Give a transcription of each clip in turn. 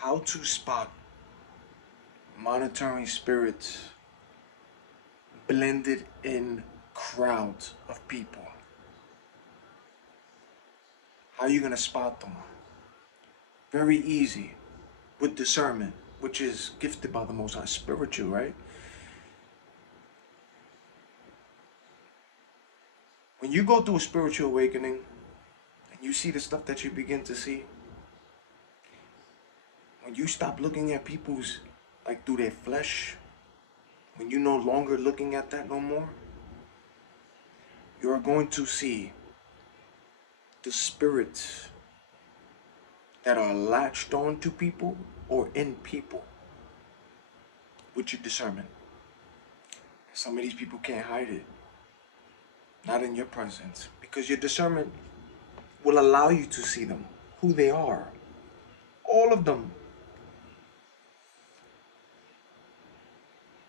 How to spot monitoring spirits blended in crowds of people. How are you going to spot them? Very easy, with discernment, which is gifted by the Most High, spiritual, right? When you go through a spiritual awakening and you see the stuff that you begin to see, when you stop looking at people's like through their flesh, when you're no longer looking at that no more, you're going to see the spirits that are latched on to people or in people with your discernment. Some of these people can't hide it. Not in your presence. Because your discernment will allow you to see them, who they are. All of them.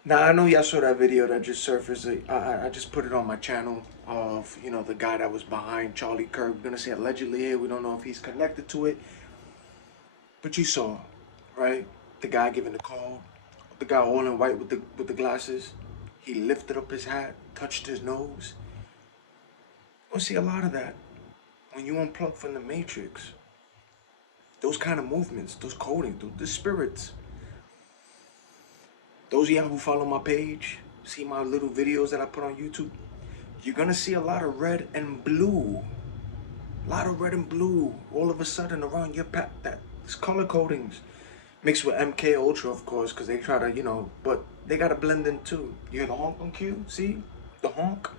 Now, I know y'all saw that video that just surfaced. I just put it on my channel of, the guy that was behind Charlie Kirk. We're going to say allegedly here. We don't know if he's connected to it. But you saw, right? The guy giving the call. The guy all in white with the glasses. He lifted up his hat, touched his nose. You'll see a lot of that when you unplug from the matrix. Those kind of movements, those coding, the spirits. Those of y'all who follow my page, see my little videos that I put on YouTube, you're going to see a lot of red and blue. A lot of red and blue all of a sudden around your path. That's color codings. Mixed with MK Ultra, of course, because they try to, but they got to blend in too. You hear the honk on cue? See? The honk?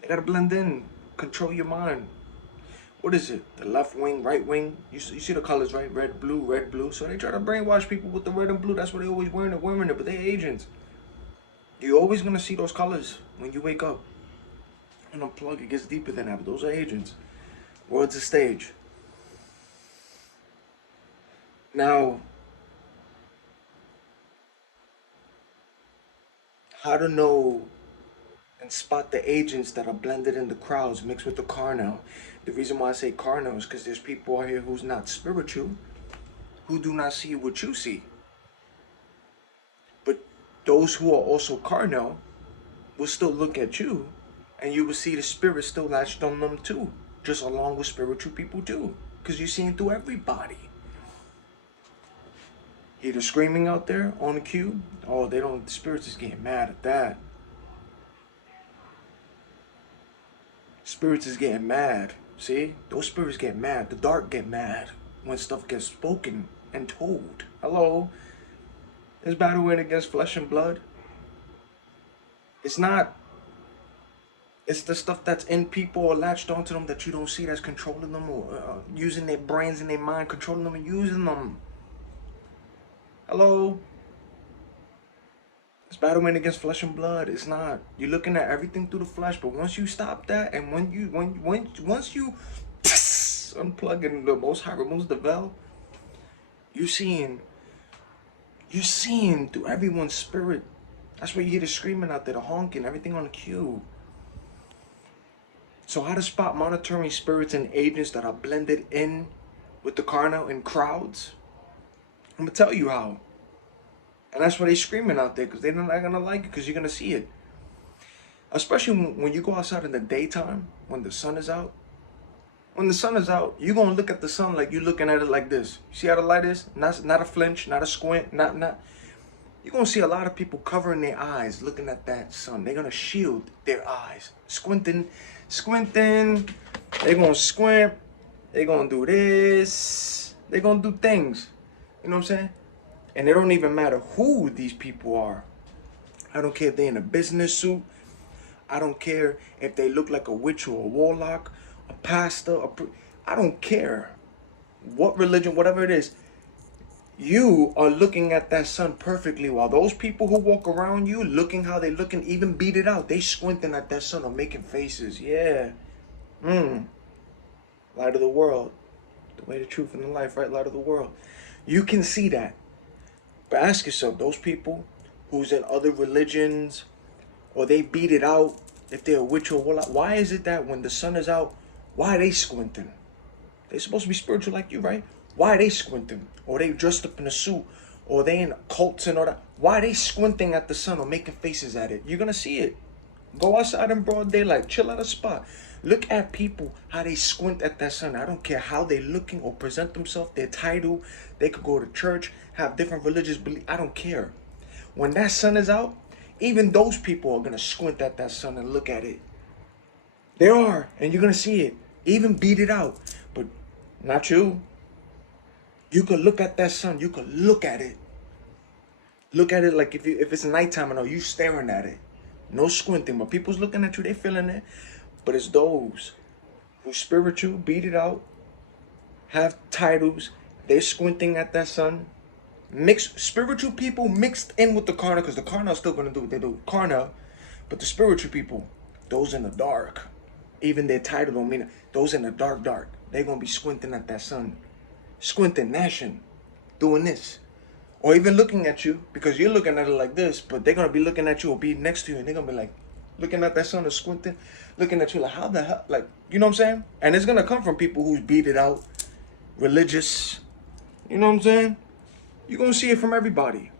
They got to blend in. Control your mind. What is it? The left wing, right wing? You see the colors, right? Red, blue, red, blue. So they try to brainwash people with the red and blue. That's what they always wearing it, but they agents. You're always going to see those colors when you wake up. And unplug, it gets deeper than that, but those are agents. World's a stage. Now, how to know and spot the agents that are blended in the crowds mixed with the carnal. The reason why I say carnal is because there's people out here who's not spiritual, who do not see what you see. But those who are also carnal will still look at you, and you will see the spirit still latched on them too, just along with spiritual people too, because you're seeing through everybody. Hear the screaming out there on the cue? Oh, the spirits is getting mad at that. Spirits is getting mad. See? Those spirits get mad. The dark get mad when stuff gets spoken and told. Hello? This battle ain't against flesh and blood. It's not. It's the stuff that's in people or latched onto them that you don't see that's controlling them or using their brains and their mind, controlling them and using them. Hello? This battle ain't against flesh and blood. It's not. You're looking at everything through the flesh, but once you stop that, and once you unplug and the Most High removes the veil, you're seeing through everyone's spirit. That's where you hear the screaming out there, the honking, everything on the cue. So how to spot monitoring spirits and agents that are blended in with the carnal in crowds? I'm gonna tell you how. And that's why they're screaming out there, because they're not going to like it, because you're going to see it. Especially when you go outside in the daytime, when the sun is out. When the sun is out, you're going to look at the sun like you're looking at it like this. You see how the light is? Not a flinch, not a squint, not. You're going to see a lot of people covering their eyes looking at that sun. They're going to shield their eyes. Squinting. They're going to squint. They're going to do this. They're going to do things. You know what I'm saying? And it don't even matter who these people are. I don't care if they're in a business suit. I don't care if they look like a witch or a warlock, a pastor. I don't care what religion, whatever it is. You are looking at that sun perfectly, while those people who walk around you looking how they looking, even beat it out. They squinting at that sun or making faces. Yeah. Light of the world. The way, the truth, and the life, right? Light of the world. You can see that. But ask yourself, those people who's in other religions, or they beat it out, if they're a witch or warlock, why is it that when the sun is out, why are they squinting? They're supposed to be spiritual like you, right? Why are they squinting? Or they dressed up in a suit, or they in cults and all that. Why are they squinting at the sun or making faces at it? You're gonna see it. Go outside in broad daylight, chill at a spot. Look at people, how they squint at that sun. I don't care how they looking or present themselves, their title. They could go to church, have different religious beliefs. I don't care. When that sun is out, even those people are gonna squint at that sun and look at it. They are, and you're gonna see it. Even beat it out. But not you. You could look at that sun, you could look at it. Look at it like if it's nighttime and all, you staring at it. No squinting, but people's looking at you, they feeling it. But it's those who spiritual, beat it out, have titles, they're squinting at that sun. Mixed spiritual people mixed in with the carnal, because the carnal still gonna do what they do. Carnal, but the spiritual people, those in the dark, even their title don't mean it. Those in the dark, they're gonna be squinting at that sun. Squinting, gnashing, doing this. Or even looking at you, because you're looking at it like this, but they're gonna be looking at you or be next to you, and they're gonna be like, looking at that sun and squinting, looking at you like, how the hell, like, you know what I'm saying? And it's gonna come from people who's beat it out, religious, you know what I'm saying? You're gonna see it from everybody.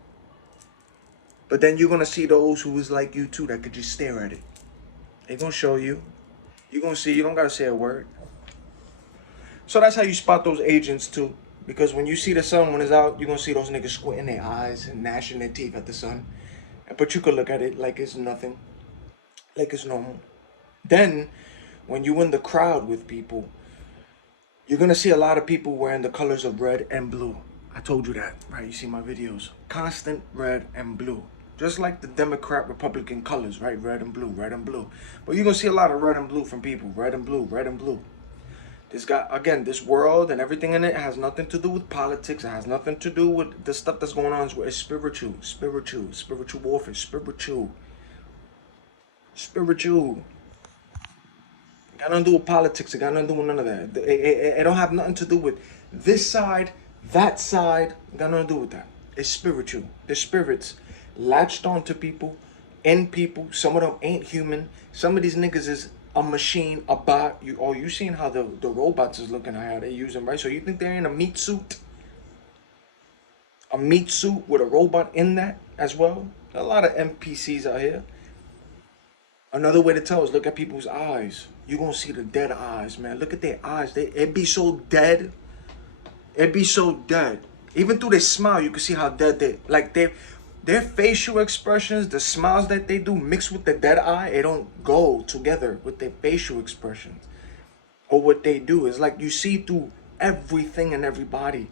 But then you're gonna see those who is like you too, that could just stare at it. They're gonna show you. You're gonna see, you don't gotta say a word. So that's how you spot those agents too. Because when you see the sun when it's out, you're gonna see those niggas squinting their eyes and gnashing their teeth at the sun. But you could look at it like it's nothing, like it's normal. Then, when you in the crowd with people, you're gonna see a lot of people wearing the colors of red and blue. I told you that, right? You see my videos. Constant red and blue. Just like the Democrat, Republican colors, right? Red and blue, red and blue. But you're gonna see a lot of red and blue from people. Red and blue, red and blue. This guy, again, this world and everything in it has nothing to do with politics. It has nothing to do with the stuff that's going on. It's spiritual warfare, spiritual. It got nothing to do with politics. It got nothing to do with none of that. It don't have nothing to do with this side, that side. It got nothing to do with that. It's spiritual. The spirits latched onto people, in people. Some of them ain't human. Some of these niggas is a machine, a bot. You seen how the robots is looking at how they use them, right? So you think they're in a meat suit? A meat suit with a robot in that as well? There are a lot of NPCs out here. Another way to tell is look at people's eyes. You're gonna see the dead eyes, man. Look at their eyes. It be so dead. It be so dead. Even through their smile, you can see how dead they like their facial expressions, the smiles that they do mixed with the dead eye, it don't go together with their facial expressions. Or what they do. It's like you see through everything and everybody.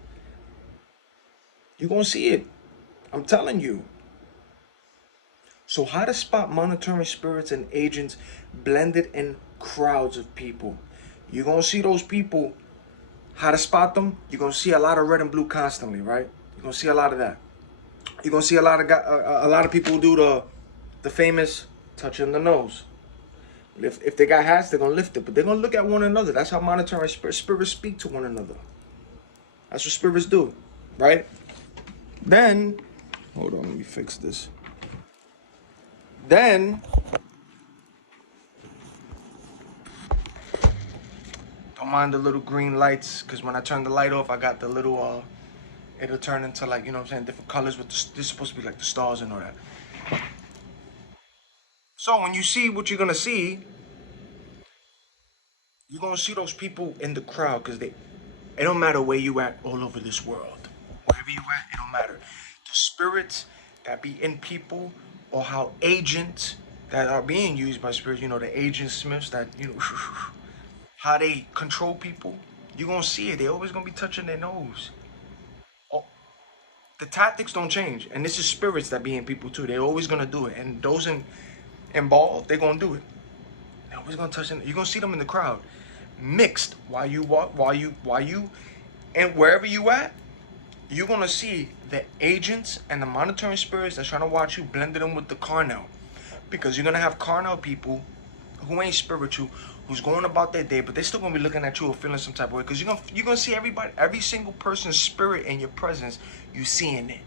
You're gonna see it. I'm telling you. So how to spot monitoring spirits and agents blended in crowds of people? You're going to see those people. How to spot them? You're going to see a lot of red and blue constantly, right? You're going to see a lot of that. You're going to see a lot of people do the famous touching the nose. If they got hats, they're going to lift it. But they're going to look at one another. That's how monitoring spirits speak to one another. That's what spirits do, right? Then, hold on, let me fix this. Then, don't mind the little green lights, because when I turn the light off, I got the little, it'll turn into like, you know what I'm saying, different colors with this is supposed to be like the stars and all that. So when you see what you're going to see, you're going to see those people in the crowd, because it don't matter where you at all over this world. Wherever you at, it don't matter. The spirits that be in people, or how agents that are being used by spirits, you know, the agent smiths that, you know, how they control people, you're going to see it. They're always going to be touching their nose. Oh, the tactics don't change. And this is spirits that be in people too. They're always going to do it. And those involved, they're going to do it. They're always going to touch them. You're going to see them in the crowd. Mixed while you walk, and wherever you at, you're going to see the agents and the monitoring spirits that's trying to watch you blended in with the carnal. Because you're going to have carnal people who ain't spiritual, who's going about their day, but they're still going to be looking at you or feeling some type of way. Because you're going to see everybody, every single person's spirit in your presence, you seeing it.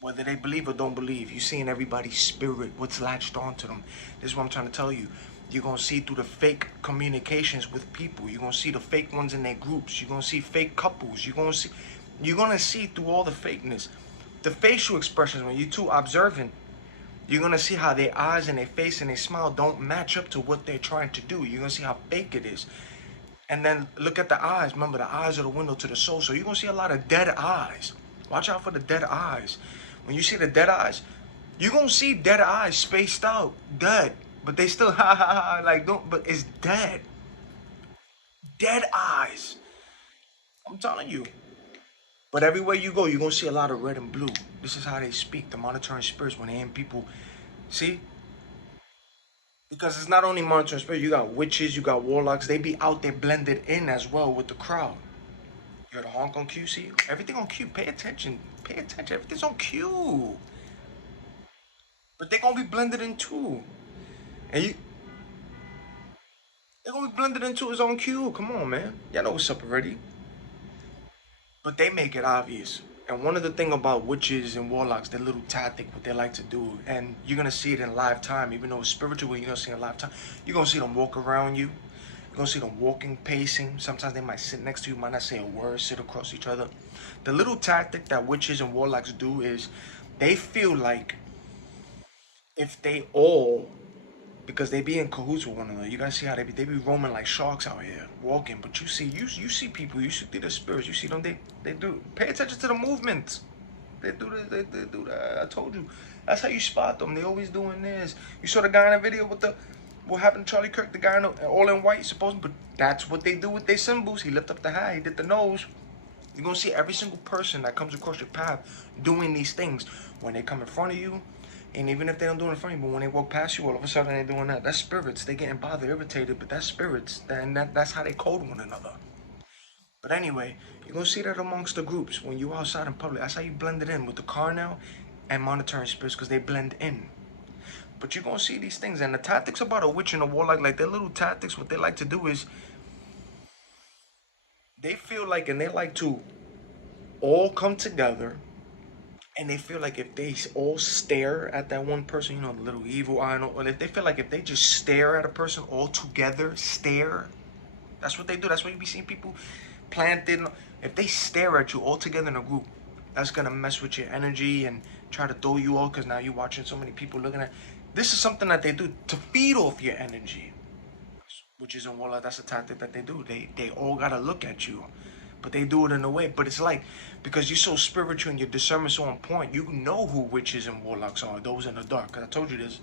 Whether they believe or don't believe, you seeing everybody's spirit, what's latched onto them. This is what I'm trying to tell you. You're going to see through the fake communications with people. You're going to see the fake ones in their groups. You're going to see fake couples. You're going to see through all the fakeness. The facial expressions, when you're too observant, you're going to see how their eyes and their face and their smile don't match up to what they're trying to do. You're going to see how fake it is. And then look at the eyes. Remember, the eyes are the window to the soul. So you're going to see a lot of dead eyes. Watch out for the dead eyes. When you see the dead eyes, you're going to see dead eyes spaced out. Dead. But they still, ha ha ha, like, don't, but it's dead. Dead eyes. I'm telling you. But everywhere you go, you're going to see a lot of red and blue. This is how they speak, the monitoring spirits, when they aim people. See? Because it's not only monitoring spirits. You got witches, you got warlocks. They be out there blended in as well with the crowd. You heard a honk on cue, see? Everything on cue. Pay attention. Pay attention. Everything's on cue. But they're going to be blended in too. And they're going to be blended into his own cue. Come on, man. Y'all know what's up already. But they make it obvious. And one of the thing about witches and warlocks, their little tactic, what they like to do, and you're going to see it in live time, even though it's spiritual, you're going to see it in live time. You're going to see them walk around you. You're going to see them walking, pacing. Sometimes they might sit next to you, might not say a word, sit across each other. The little tactic that witches and warlocks do is they feel like if they all, because they be in cahoots with one another. You guys see how they be roaming like sharks out here, walking. But you see people, you see the spirits, you see them, they do. Pay attention to the movements. They do that. I told you. That's how you spot them. They always doing this. You saw the guy in the video with what happened to Charlie Kirk, the guy all in white, supposed, but that's what they do with their symbols. He lifted up the hat, he did the nose. You're gonna see every single person that comes across your path doing these things when they come in front of you. And even if they don't do it in front of you, but when they walk past you, all of a sudden they're doing that. That's spirits. They getting bothered, irritated, but that's spirits. That's how they code one another. But anyway, you're going to see that amongst the groups. When you're outside in public, that's how you blend it in with the carnal and monitoring spirits, because they blend in. But you're going to see these things. And the tactics about a witch and a warlock, like their little tactics, what they like to do is they feel like, and they like to all come together. And they feel like if they all stare at that one person, you know, the little evil eye, or if they feel like if they just stare at a person all together, stare, that's what they do. That's why you be seeing people planted. If they stare at you all together in a group, that's going to mess with your energy and try to throw you off, because now you're watching so many people looking at. This is something that they do to feed off your energy, which is in warlock. That's a tactic that they do. They all got to look at you. But they do it in a way. But it's like, because you're so spiritual and your discernment's so on point, you know who witches and warlocks are, those in the dark. Because I told you this,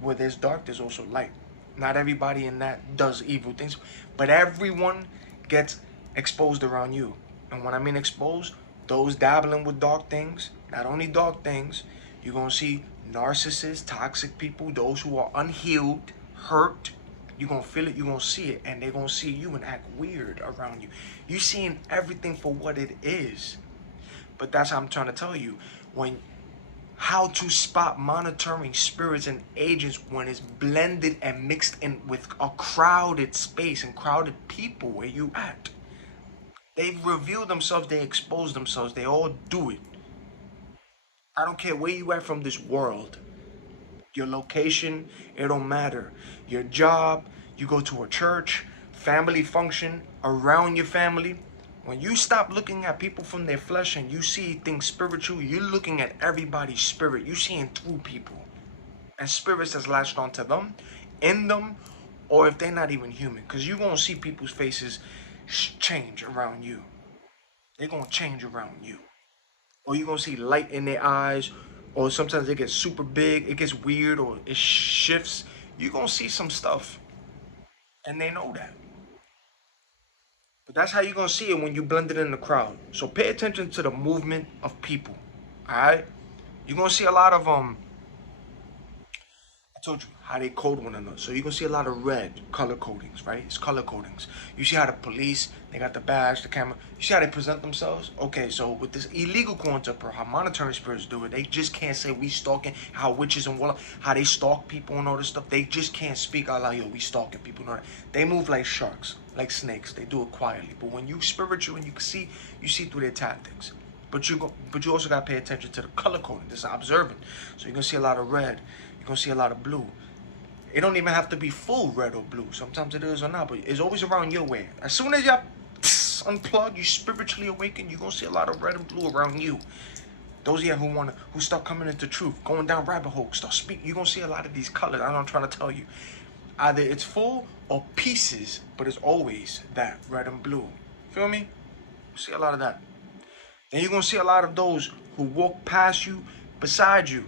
where there's dark, there's also light. Not everybody in that does evil things, but everyone gets exposed around you. And when I mean exposed, those dabbling with dark things, not only dark things, you're going to see narcissists, toxic people, those who are unhealed, hurt. You're going to feel it, you're going to see it, and they're going to see you and act weird around you. You're seeing everything for what it is. But that's how I'm trying to tell you. How to spot monitoring spirits and agents when it's blended and mixed in with a crowded space and crowded people where you at. They've revealed themselves, they expose themselves, they all do it. I don't care where you at from this world. Your location, it don't matter. Your job, you go to a church, family function, around your family. When you stop looking at people from their flesh and you see things spiritual, you're looking at everybody's spirit. You're seeing through people. And spirits that's latched onto them, in them, or if they're not even human. Because you're going to see people's faces change around you. They're going to change around you. Or you're going to see light in their eyes, or sometimes it gets super big, it gets weird, or it shifts. You're going to see some stuff. And they know that. But that's how you're going to see it when you blend it in the crowd. So pay attention to the movement of people. Alright? You're going to see a lot of, I told you how they code one another. So you're going to see a lot of red color codings, right? It's color codings. You see how the police, they got the badge, the camera. You see how they present themselves? Okay, so with this illegal concept, or how monitoring spirits do it, they just can't say we stalking, how witches and warlocks, how they stalk people and all this stuff. They just can't speak out loud, yo, we stalking people. No, they move like sharks, like snakes. They do it quietly. But when you spiritual and you can see, you see through their tactics. But you also got to pay attention to the color coding. This is observant. So you're going to see a lot of red. You're going to see a lot of blue. It don't even have to be full red or blue. Sometimes it is or not, but it's always around your way. As soon as y'all unplug, you spiritually awaken, you're gonna see a lot of red and blue around you. Those of you who start coming into truth, going down rabbit holes, start speaking, you're gonna see a lot of these colors. I know I'm trying to tell you. Either it's full or pieces, but it's always that red and blue. Feel me? See a lot of that. And you're gonna see a lot of those who walk past you, beside you,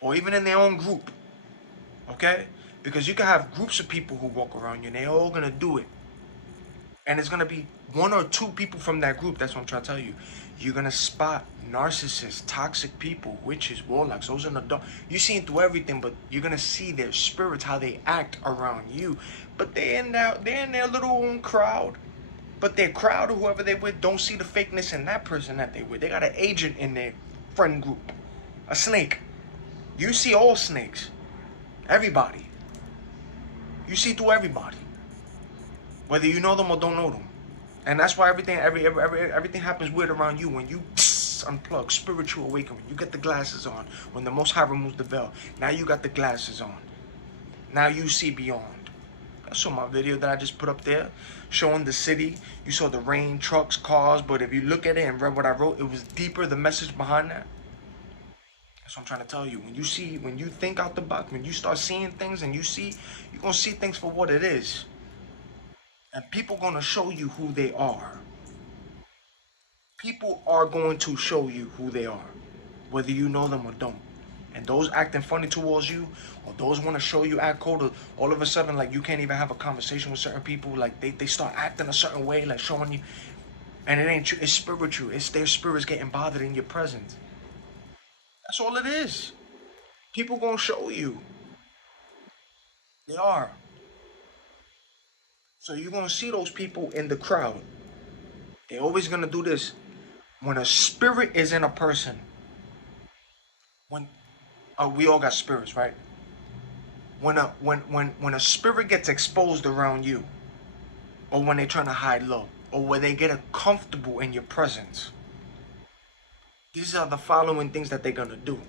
or even in their own group. Okay? Because you can have groups of people who walk around you and they're all gonna do it. And it's gonna be one or two people from that group. That's what I'm trying to tell you. You're gonna spot narcissists, toxic people, witches, warlocks, those in the dark. You're seeing through everything, but you're gonna see their spirits, how they act around you. But they're in their little own crowd. But their crowd or whoever they with don't see the fakeness in that person that they with. They got an agent in their friend group. A snake. You see all snakes. Everybody. You see through everybody. Whether you know them or don't know them. And that's why everything happens weird around you when you unplug, spiritual awakening. You get the glasses on. When the Most High removes the veil. Now you got the glasses on. Now you see beyond. I saw my video that I just put up there, showing the city. You saw the rain, trucks, cars, but if you look at it and read what I wrote, it was deeper, the message behind that. That's what I'm trying to tell you. When you think out the box, when you start seeing things and you're gonna see things for what it is. And people are gonna show you who they are. People are going to show you who they are, whether you know them or don't. And those acting funny towards you, or those want to show you act cold, or all of a sudden, like, you can't even have a conversation with certain people, like, they start acting a certain way, like, showing you, and it ain't true, it's spiritual, it's their spirits getting bothered in your presence. That's all it is. People gonna show you. They are. So you're gonna see those people in the crowd. They're always gonna do this. When a spirit is in a person, we all got spirits, right? When a spirit gets exposed around you, or when they're trying to hide low, or when they get comfortable in your presence, these are the following things that they're gonna do.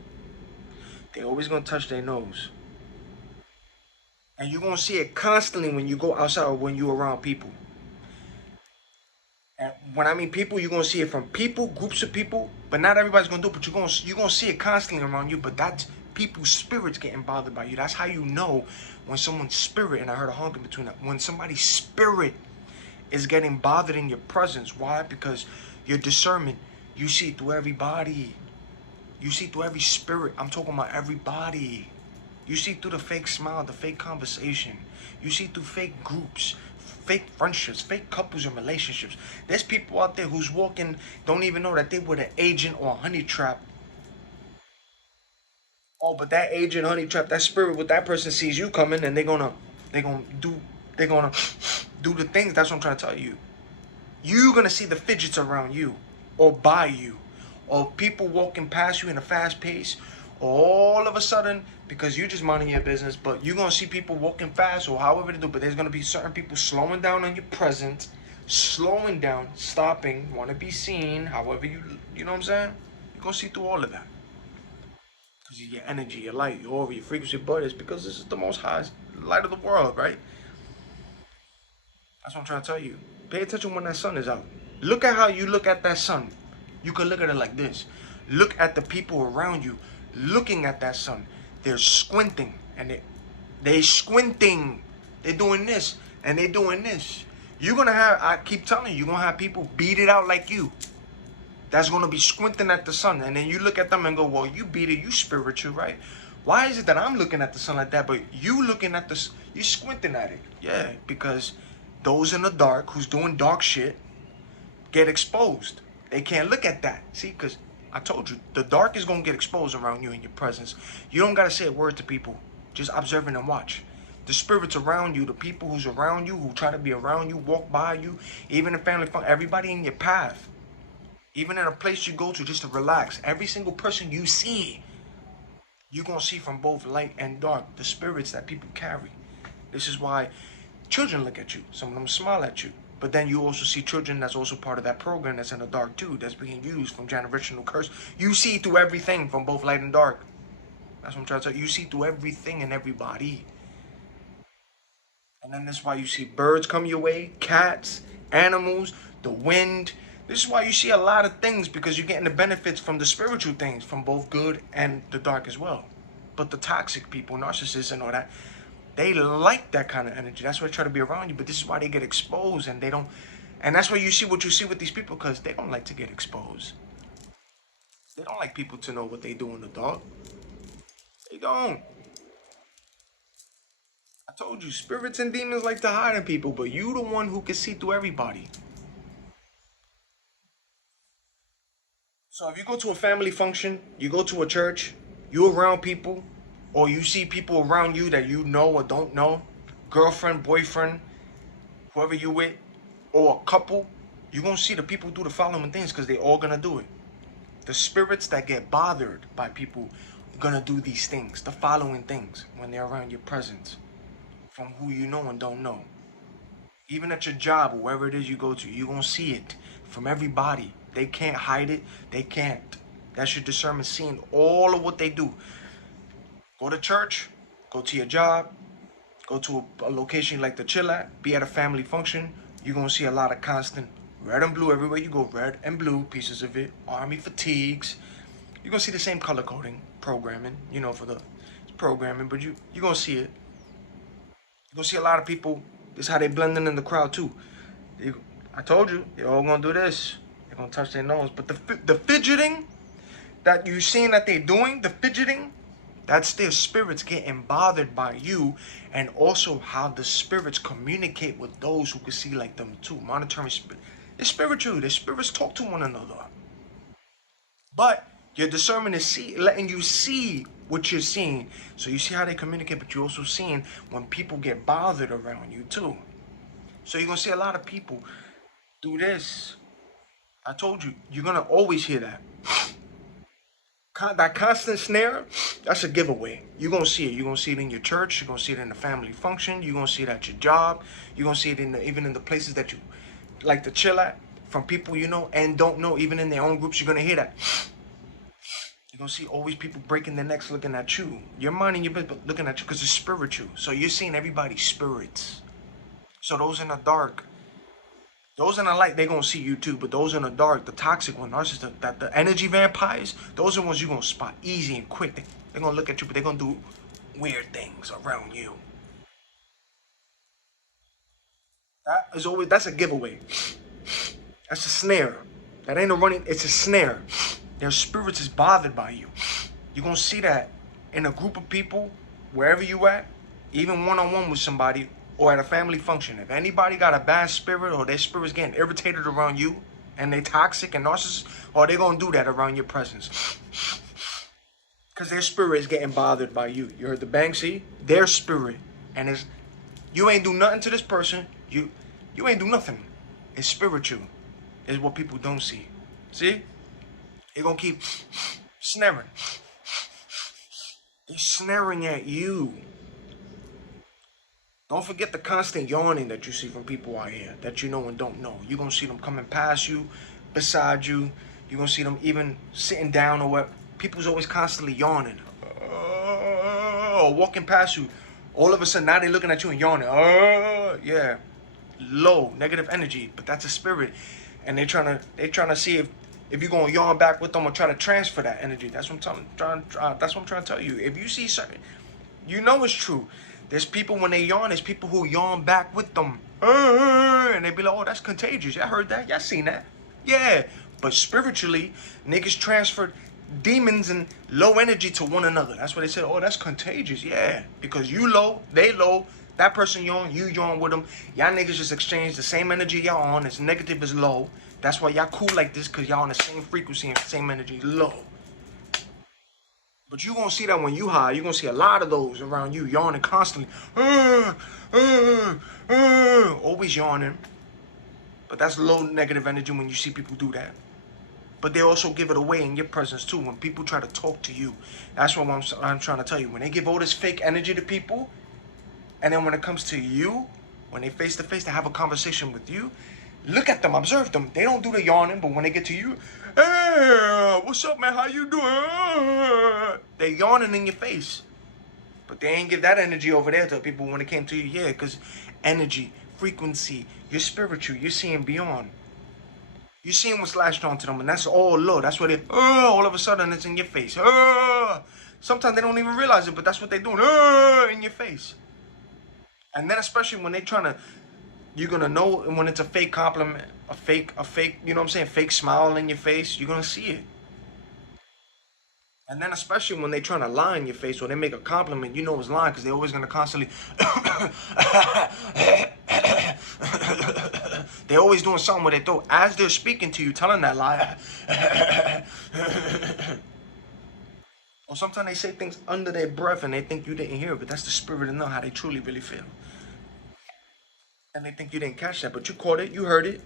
They're always gonna touch their nose. And you're gonna see it constantly when you go outside or when you're around people. And when I mean people, you're gonna see it from people, groups of people, but not everybody's gonna do it, but you're gonna see it constantly around you, but that's people's spirits getting bothered by you. That's how you know when someone's spirit, and I heard a honking between that, when somebody's spirit is getting bothered in your presence. Why? Because your discernment, you see through everybody. You see through every spirit. I'm talking about everybody. You see through the fake smile, the fake conversation. You see through fake groups, fake friendships, fake couples and relationships. There's people out there who's walking, don't even know that they were an agent or a honey trap. Oh, but that agent, honey trap, that spirit with that person sees you coming, and they're gonna do the things. That's what I'm trying to tell you. You're gonna see the fidgets around you, or by you, or people walking past you in a fast pace. All of a sudden, because you're just minding your business, but you're gonna see people walking fast or however they do. But there's gonna be certain people slowing down on your presence, slowing down, stopping, want to be seen. However you know what I'm saying. You're gonna see through all of that. Because your energy, your light, your aura, your frequency, but it's because this is the most highest light of the world, right? That's what I'm trying to tell you. Pay attention when that sun is out. Look at how you look at that sun. You can look at it like this. Look at the people around you looking at that sun. They're squinting, and they squinting. They're doing this, and they're doing this. You're going to have, I keep telling you, you're going to have people beat it out like you. That's going to be squinting at the sun. And then you look at them and go, well, you beat it, you spiritual, right? Why is it that I'm looking at the sun like that, but you looking at the, you squinting at it? Yeah, because those in the dark who's doing dark shit get exposed. They can't look at that. See, because I told you, the dark is going to get exposed around you in your presence. You don't got to say a word to people. Just observe and watch. The spirits around you, the people who's around you, who try to be around you, walk by you, even in family fun, everybody in your path. Even in a place you go to just to relax. Every single person you see, you're going to see from both light and dark, the spirits that people carry. This is why children look at you. Some of them smile at you. But then you also see children that's also part of that program that's in the dark too, that's being used from generational curse. You see through everything from both light and dark. That's what I'm trying to tell you. You see through everything and everybody. And then that's why you see birds come your way, cats, animals, the wind. This is why you see a lot of things, because you're getting the benefits from the spiritual things, from both good and the dark as well. But the toxic people, narcissists and all that, they like that kind of energy. That's why they try to be around you. But this is why they get exposed, and they don't. And that's why you see what you see with these people, because they don't like to get exposed. They don't like people to know what they do in the dark. They don't. I told you, spirits and demons like to hide in people, but you the one who can see through everybody. So if you go to a family function, you go to a church, you around people, or you see people around you that you know or don't know, girlfriend, boyfriend, whoever you with, or a couple, you're going to see the people do the following things, because they all going to do it. The spirits that get bothered by people are going to do these things, the following things, when they're around your presence, from who you know and don't know. Even at your job, or wherever it is you go to, you're going to see it from everybody. They can't hide it. They can't. That's your discernment, seeing all of what they do. Go to church, go to your job, go to a location you like to chill at, be at a family function. You're going to see a lot of constant red and blue everywhere you go. Red and blue, pieces of it. Army fatigues. You're going to see the same color coding, programming, for the programming, but you're going to see it. You're going to see a lot of people. This is how they blend in the crowd too. I told you, they're all going to do this. They're going to touch their nose. But the fidgeting that you're seeing that they're doing, the fidgeting, that's their spirits getting bothered by you, and also how the spirits communicate with those who can see like them too. Monitoring spirit. It's spiritual. The spirits talk to one another. But your discernment is letting you see what you're seeing. So you see how they communicate, but you're also seeing when people get bothered around you too. So you're going to see a lot of people do this. I told you, you're going to always hear that. That constant snare, that's a giveaway. You're going to see it. You're going to see it in your church. You're going to see it in the family function. You're going to see it at your job. You're going to see it even in the places that you like to chill at, from people you know and don't know. Even in their own groups, you're going to hear that. You're going to see always people breaking their necks looking at you. Your mind and your business looking at you, because it's spiritual. So you're seeing everybody's spirits. So those in the dark, those in the light, they're going to see you too. But those in the dark, the toxic one, narcissists, the energy vampires, those are the ones you're going to spot easy and quick. They're going to look at you, but they're going to do weird things around you. That's a giveaway. That's a snare. That ain't a running, it's a snare. Their spirits is bothered by you. You're going to see that in a group of people, wherever you at, even one-on-one with somebody, or at a family function. If anybody got a bad spirit, or their spirit's getting irritated around you, and they toxic and narcissists, or they going to do that around your presence. Because their spirit is getting bothered by you. You heard the bang, see? Their spirit. And you ain't do nothing to this person. You ain't do nothing. It's spiritual. Is what people don't see. See? They're going to keep snaring. They're snaring at you. Don't forget the constant yawning that you see from people out here that you know and don't know. You're going to see them coming past you, beside you. You're going to see them even sitting down or what. People's always constantly yawning. Or walking past you. All of a sudden, now they're looking at you and yawning. Yeah. Low, negative energy. But that's a spirit. And they're trying to see if you're going to yawn back with them or try to transfer that energy. That's what I'm trying to tell you. If you see certain, you know it's true. There's people, when they yawn, there's people who yawn back with them. And they be like, oh, that's contagious. Y'all heard that? Y'all seen that? Yeah. But spiritually, niggas transferred demons and low energy to one another. That's why they said, oh, that's contagious. Yeah. Because you low, they low. That person yawn, you yawn with them. Y'all niggas just exchange the same energy y'all on. It's negative as low. That's why y'all cool like this, because y'all on the same frequency and same energy, low. But you gonna see that when you high, you're gonna see a lot of those around you yawning constantly. Always yawning. But that's low negative energy when you see people do that. But they also give it away in your presence too, when people try to talk to you. That's what I'm trying to tell you. When they give all this fake energy to people, and then when it comes to you, when they face to face to have a conversation with you, look at them, observe them. They don't do the yawning, but when they get to you, hey, what's up, man? How you doing? They yawning in your face. But they ain't give that energy over there to people when it came to you. Yeah, because energy, frequency, you're spiritual. You're seeing beyond. You're seeing what's latched onto them. And that's all low. That's what all of a sudden it's in your face. Sometimes they don't even realize it, but that's what they're doing. In your face. And then especially when they're trying to, you're going to know when it's a fake compliment, a fake, you know what I'm saying, fake smile in your face. You're going to see it. And then especially when they trying to lie in your face or they make a compliment, you know it's lying because they're always going to constantly... they're always doing something with their throat as they're speaking to you, telling that lie. Or sometimes they say things under their breath and they think you didn't hear it, but that's the spirit in them, how they truly really feel. And they think you didn't catch that, but you caught it, you heard it.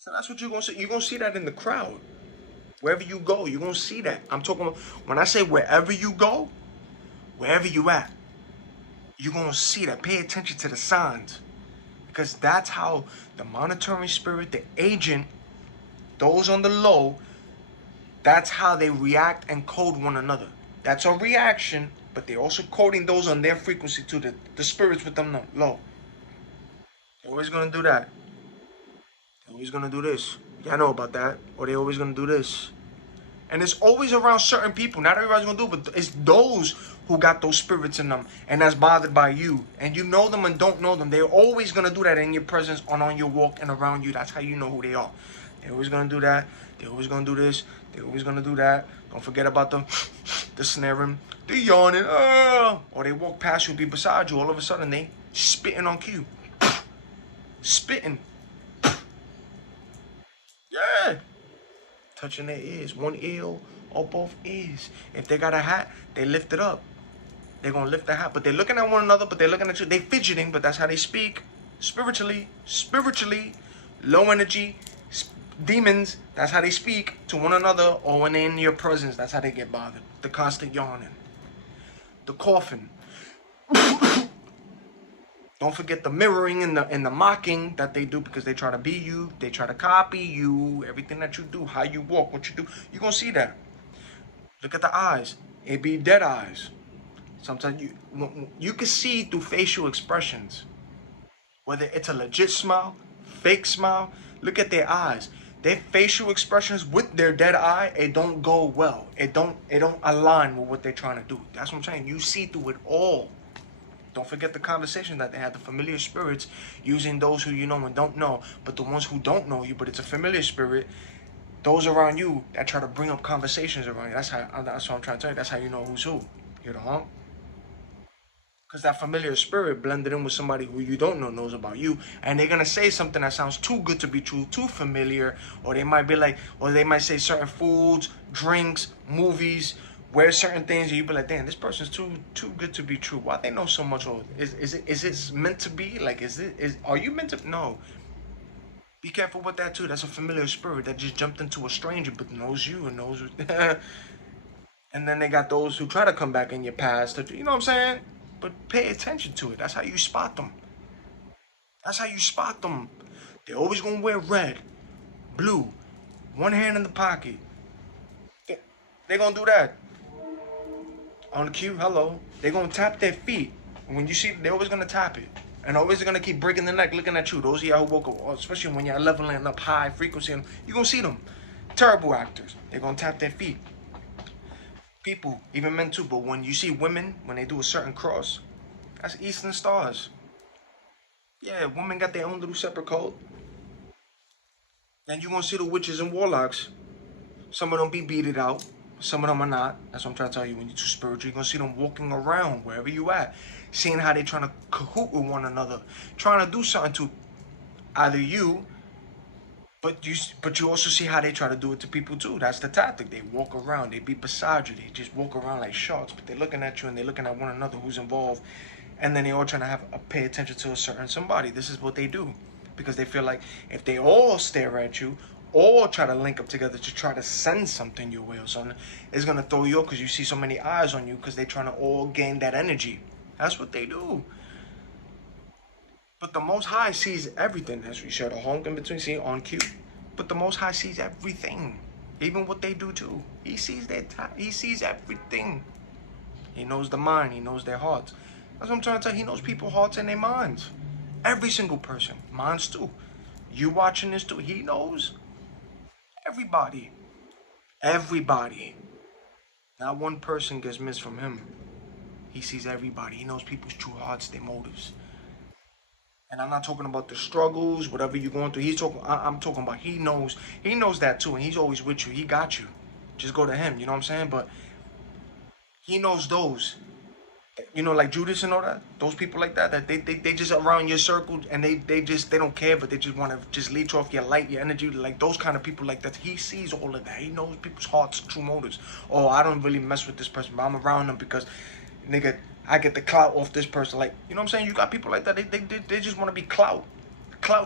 So that's what you're going to see. You're going to see that in the crowd. Wherever you go, you're going to see that. I'm talking about, when I say wherever you go, wherever you at, you're going to see that. Pay attention to the signs. Because that's how the monitoring spirit, the agent, those on the low, that's how they react and code one another. That's a reaction, but they're also coding those on their frequency to the spirits with them low. They're always going to do that. They're always going to do this. Y'all know about that. Or they're always going to do this. And it's always around certain people. Not everybody's going to do it, but it's those who got those spirits in them. And that's bothered by you. And you know them and don't know them. They're always going to do that in your presence and on your walk and around you. That's how you know who they are. They're always going to do that. They're always going to do this. They're always going to do that. Don't forget about the snaring, the yawning. Or they walk past you, be beside you. All of a sudden, they spitting on cue. Spitting. Yeah. Touching their ears. One ear or both ears. If they got a hat, they lift it up. They're going to lift the hat. But they're looking at one another, but they're looking at you. They fidgeting, but that's how they speak. Spiritually. Low energy. Demons, that's how they speak to one another, or when they're in your presence, that's how they get bothered. The constant yawning. The coughing. Don't forget the mirroring and the mocking that they do, because they try to be you. They try to copy you. Everything that you do, how you walk, what you do. You're going to see that. Look at the eyes. It be dead eyes. Sometimes you can see through facial expressions. Whether it's a legit smile, fake smile. Look at their eyes. Their facial expressions with their dead eye, it don't go well. It don't align with what they're trying to do. That's what I'm saying. You see through it all. Don't forget the conversation that they had, the familiar spirits, using those who you know and don't know. But the ones who don't know you, but it's a familiar spirit, those around you that try to bring up conversations around you. That's what I'm trying to tell you. That's how you know who's who. You know? Because that familiar spirit blended in with somebody who you don't know knows about you. And they're going to say something that sounds too good to be true, too familiar. Or they might be like, or they might say certain foods, drinks, movies, wear certain things. And you be like, damn, this person's too good to be true. Why they know so much? Or is it meant to be? Like, are you meant to? No. Be careful with that too. That's a familiar spirit that just jumped into a stranger but knows you and knows. And then they got those who try to come back in your past. You know what I'm saying? But pay attention to it. That's how you spot them. That's how you spot them. They're always going to wear red, blue, one hand in the pocket. They're going to do that. On the cue, hello. They're going to tap their feet. And when you see it, they're always going to tap it. And always going to keep breaking the neck looking at you. Those of y'all who woke up, especially when you're leveling up high frequency, you're going to see them. Terrible actors. They're going to tap their feet. People, even men too, but when you see women, when they do a certain cross, that's Eastern Stars. Yeah, women got their own little separate code. And you're going to see the witches and warlocks. Some of them be beated out. Some of them are not. That's what I'm trying to tell you. When you're too spiritual, you're going to see them walking around wherever you at. Seeing how they're trying to cahoot with one another. Trying to do something to either you, but you also see how they try to do it to people too. That's the tactic. They walk around. They be beside you. They just walk around like sharks. But they're looking at you and they're looking at one another who's involved. And then they all trying to pay attention to a certain somebody. This is what they do. Because they feel like if they all stare at you, all try to link up together to try to send something your way or something, it's going to throw you off because you see so many eyes on you because they're trying to all gain that energy. That's what they do. But the Most High sees everything, as we shared a honk in between, see, on cue. But the Most High sees everything, even what they do too. He sees he sees everything. He knows the mind. He knows their hearts. That's what I'm trying to tell you. He knows people's hearts and their minds. Every single person, minds too. You watching this too. He knows everybody. Everybody. Not one person gets missed from him. He sees everybody. He knows people's true hearts, their motives. And I'm not talking about the struggles, whatever you're going through. I'm talking about he knows that too, and he's always with you. He got you. Just go to him, you know what I'm saying? But he knows those, like Judas and all that, those people like that they just around your circle, and they don't care, but they just want to just leech off your light, your energy, like those kind of people like that. He sees all of that. He knows people's hearts, true motives. Oh, I don't really mess with this person, but I'm around them because, nigga, I get the clout off this person. Like, you know what I'm saying? You got people like that. They just want to be clout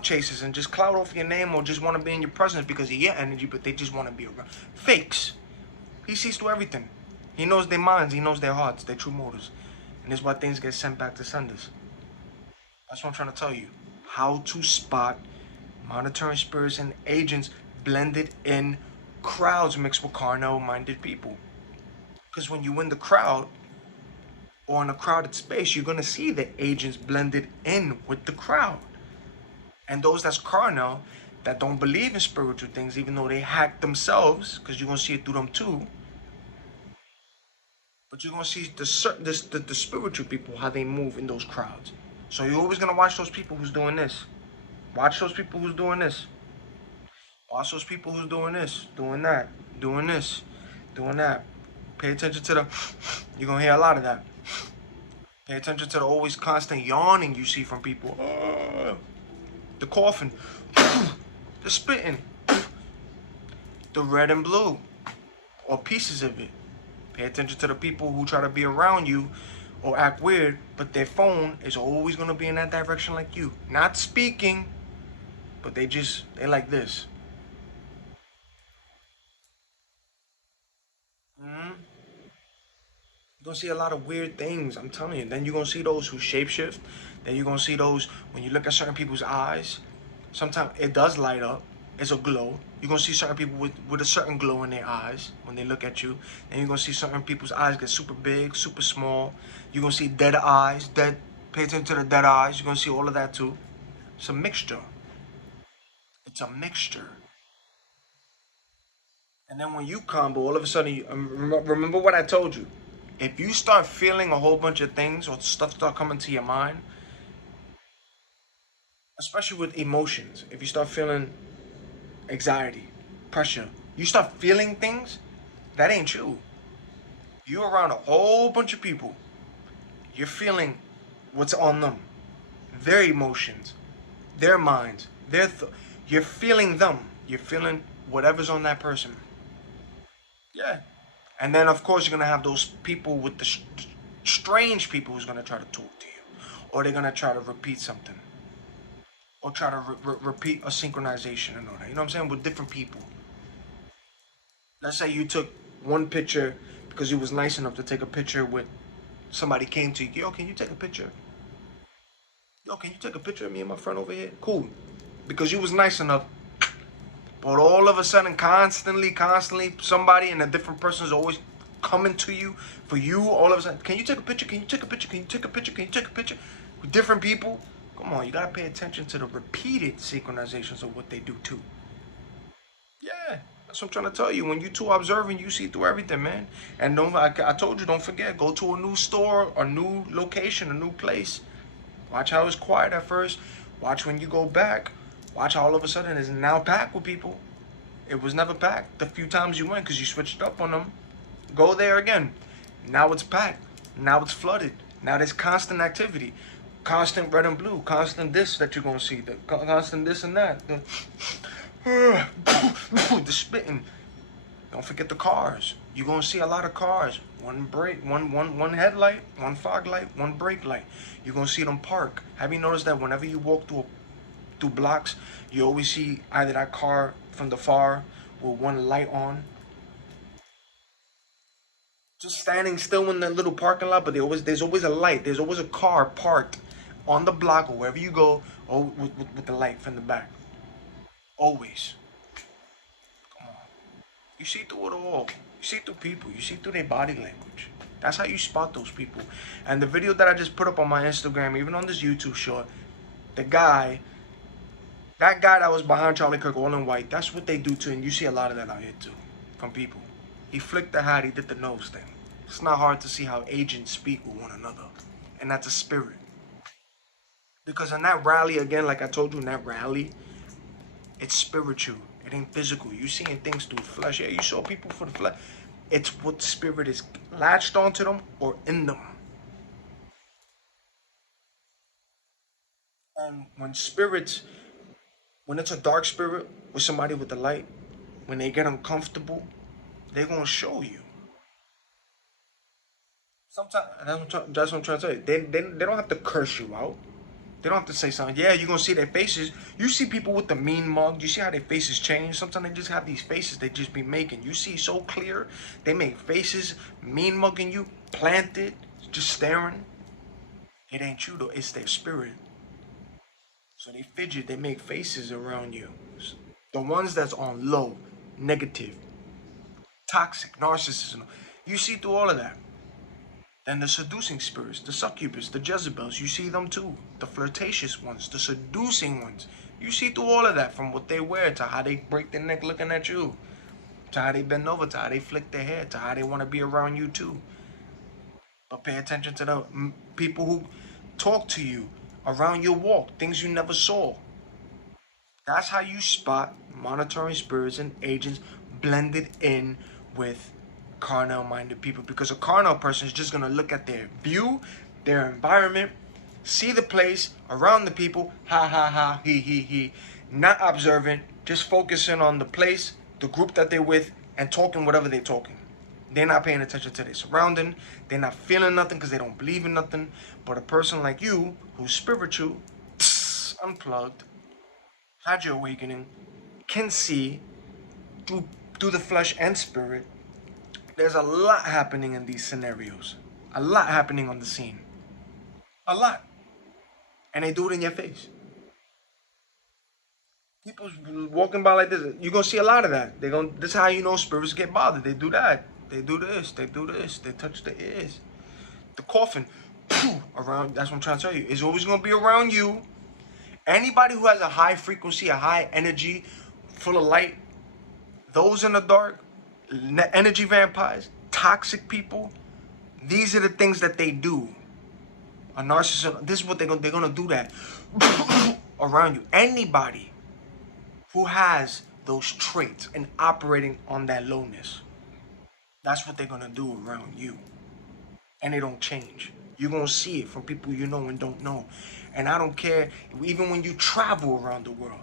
chasers, and just clout off your name, or just want to be in your presence because of your energy, but they just want to be around. Fakes. He sees through everything. He knows their minds. He knows their hearts, their true motives. And this is why things get sent back to senders. That's what I'm trying to tell you. How to spot monitoring spirits and agents blended in crowds mixed with carnal-minded people. Because when you in the crowd, or in a crowded space, you're going to see the agents blended in with the crowd. And those that's carnal, that don't believe in spiritual things, even though they hack themselves, because you're going to see it through them too. But you're going to see the spiritual people, how they move in those crowds. So you're always going to watch those people who's doing this. Watch those people who's doing this. Watch those people who's doing this, doing that, doing this, doing that. Pay attention to you're going to hear a lot of that. Pay attention to the always constant yawning you see from people. The coughing. The spitting. The red and blue. Or pieces of it. Pay attention to the people who try to be around you or act weird, but their phone is always going to be in that direction like you. Not speaking, but they like this. You're going to see a lot of weird things, I'm telling you. Then you're going to see those who shapeshift. Then you're going to see those, when you look at certain people's eyes, sometimes it does light up. It's a glow. You're going to see certain people with a certain glow in their eyes when they look at you. Then you're going to see certain people's eyes get super big, super small. You're going to see dead eyes, pay attention to the dead eyes. You're going to see all of that too. It's a mixture. It's a mixture. And then when you combo, all of a sudden, remember what I told you. If you start feeling a whole bunch of things, or stuff start coming to your mind, especially with emotions, if you start feeling anxiety, pressure, you start feeling things, that ain't you. You're around a whole bunch of people. You're feeling what's on them, their emotions, their minds, you're feeling them. You're feeling whatever's on that person. Yeah. And then, of course, you're going to have those people with the strange people who's going to try to talk to you. Or they're going to try to repeat something. Or try to repeat a synchronization and all that. You know what I'm saying? With different people. Let's say you took one picture because you was nice enough to take a picture with somebody came to you. Yo, can you take a picture? Yo, can you take a picture of me and my friend over here? Cool. Because you was nice enough. But all of a sudden, constantly, somebody and a different person is always coming to you for you. All of a sudden, can you take a picture? Can you take a picture? Can you take a picture? Can you take a picture? With different people. Come on, you gotta pay attention to the repeated synchronizations of what they do too. Yeah, that's what I'm trying to tell you. When you two observing, you see through everything, man. And I told you, don't forget, go to a new store, a new location, a new place. Watch how it's quiet at first. Watch when you go back. Watch how all of a sudden it's now packed with people. It was never packed the few times you went because you switched up on them. Go there again. Now it's packed. Now it's flooded. Now there's constant activity. Constant red and blue. Constant this that you're going to see. The constant this and that. The spitting. Don't forget the cars. You're going to see a lot of cars. One headlight, one fog light, one brake light. You're going to see them park. Have you noticed that whenever you walk through blocks, you always see either that car from the far with one light on, just standing still in that little parking lot, but there's always a light. There's always a car parked on the block or wherever you go, or with the light from the back. Always. Come on. You see through it all. You see through people. You see through their body language. That's how you spot those people. And the video that I just put up on my Instagram, even on this YouTube short, the guy, that guy that was behind Charlie Kirk, all in white, that's what they do to him. You see a lot of that out here too, from people. He flicked the hat, he did the nose thing. It's not hard to see how agents speak with one another. And that's a spirit. Because in that rally, again, like I told you, in that rally, it's spiritual. It ain't physical. You seeing things through flesh. Yeah, you saw people for the flesh. It's what spirit is latched onto them or in them. And when it's a dark spirit with somebody with the light, when they get uncomfortable, they're gonna show you. Sometimes that's what I'm trying to tell you. They don't have to curse you out. They don't have to say something. Yeah, you're gonna see their faces. You see people with the mean mug. You see how their faces change. Sometimes they just have these faces they just be making. You see so clear. They make faces, mean mugging you, planted, just staring. It ain't you though. It's their spirit. So they fidget. They make faces around you. The ones that's on low, negative, toxic, narcissism. You see through all of that. Then the seducing spirits, the succubus, the Jezebels, you see them too. The flirtatious ones, the seducing ones. You see through all of that, from what they wear to how they break their neck looking at you, to how they bend over, to how they flick their hair, to how they want to be around you too. But pay attention to the people who talk to you around your walk, things you never saw. That's how you spot monitoring spirits and agents blended in with carnal-minded people, because a carnal person is just going to look at their view, their environment, see the place around the people, ha ha ha, he, not observant, just focusing on the place, the group that they're with, and talking whatever they're talking. They're not paying attention to their surrounding, they're not feeling nothing because they don't believe in nothing. But a person like you, who's spiritual, unplugged, had your awakening, can see through the flesh and spirit. There's a lot happening in these scenarios. A lot happening on the scene. A lot. And they do it in your face. People walking by like this. You're going to see a lot of that. This is how you know spirits get bothered. They do that. They do this. They do this. They touch the ears. The coffin around, that's what I'm trying to tell you. It's always going to be around you. Anybody who has a high frequency, a high energy, full of light, those in the dark, energy vampires, toxic people, these are the things that they do. A narcissist, this is what they're gonna do that around you. Anybody who has those traits and operating on that lowness, that's what they're gonna do around you. And they don't change. You're gonna see it from people you know and don't know. And I don't care, even when you travel around the world,